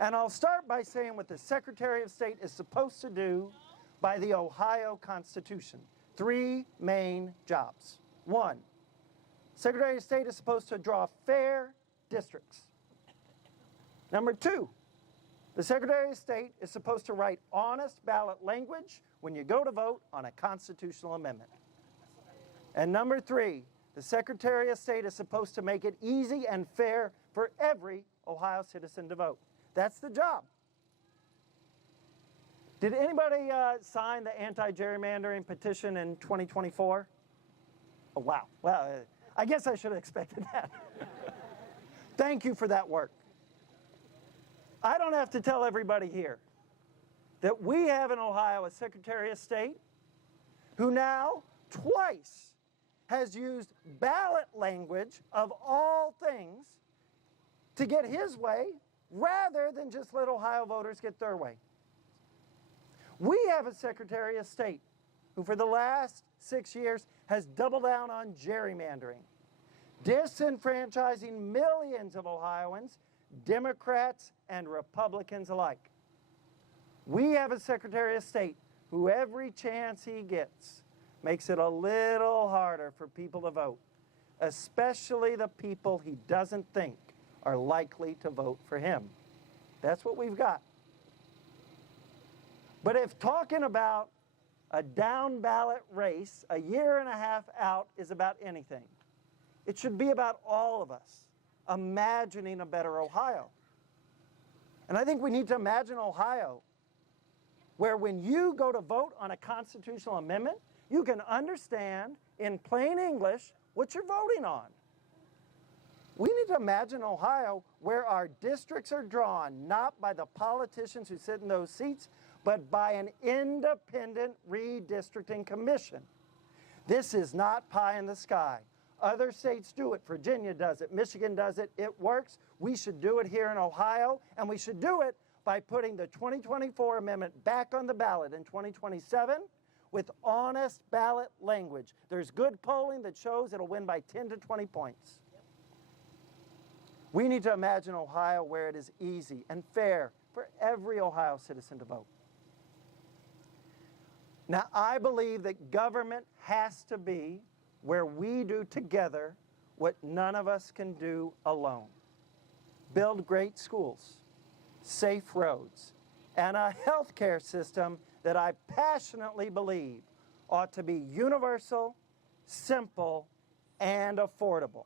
And I'll start by saying what the Secretary of State is supposed to do by the Ohio Constitution. 3 main jobs. 1, Secretary of State is supposed to draw fair districts. Number 2, the Secretary of State is supposed to write honest ballot language when you go to vote on a constitutional amendment. And number 3, the Secretary of State is supposed to make it easy and fair for every Ohio citizen to vote. That's the job. Did anybody sign the anti-gerrymandering petition in 2024? Oh, wow. Well, I guess I should have expected that. Thank you for that work. I don't have to tell everybody here that we have in Ohio a Secretary of State who now twice has used ballot language of all things to get his way rather than just let Ohio voters get their way. We have a Secretary of State who for the last 6 years has doubled down on gerrymandering, disenfranchising millions of Ohioans, Democrats and Republicans alike. We have a Secretary of State who every chance he gets makes it a little harder for people to vote, especially the people he doesn't think are likely to vote for him. That's what we've got. But if talking about a down ballot race a year and a half out is about anything, it should be about all of us imagining a better Ohio. And I think we need to imagine Ohio where when you go to vote on a constitutional amendment, you can understand in plain English what you're voting on. We need to imagine Ohio where our districts are drawn not by the politicians who sit in those seats, but by an independent redistricting commission. This is not pie in the sky. Other states do it. Virginia does it. Michigan does it. It works. We should do it here in Ohio, and we should do it by putting the 2024 amendment back on the ballot in 2027 with honest ballot language. There's good polling that shows it'll win by 10 to 20 points. We need to imagine Ohio where it is easy and fair for every Ohio citizen to vote. Now, I believe that government has to be where we do together what none of us can do alone. Build great schools, safe roads, and a healthcare system that I passionately believe ought to be universal, simple, and affordable.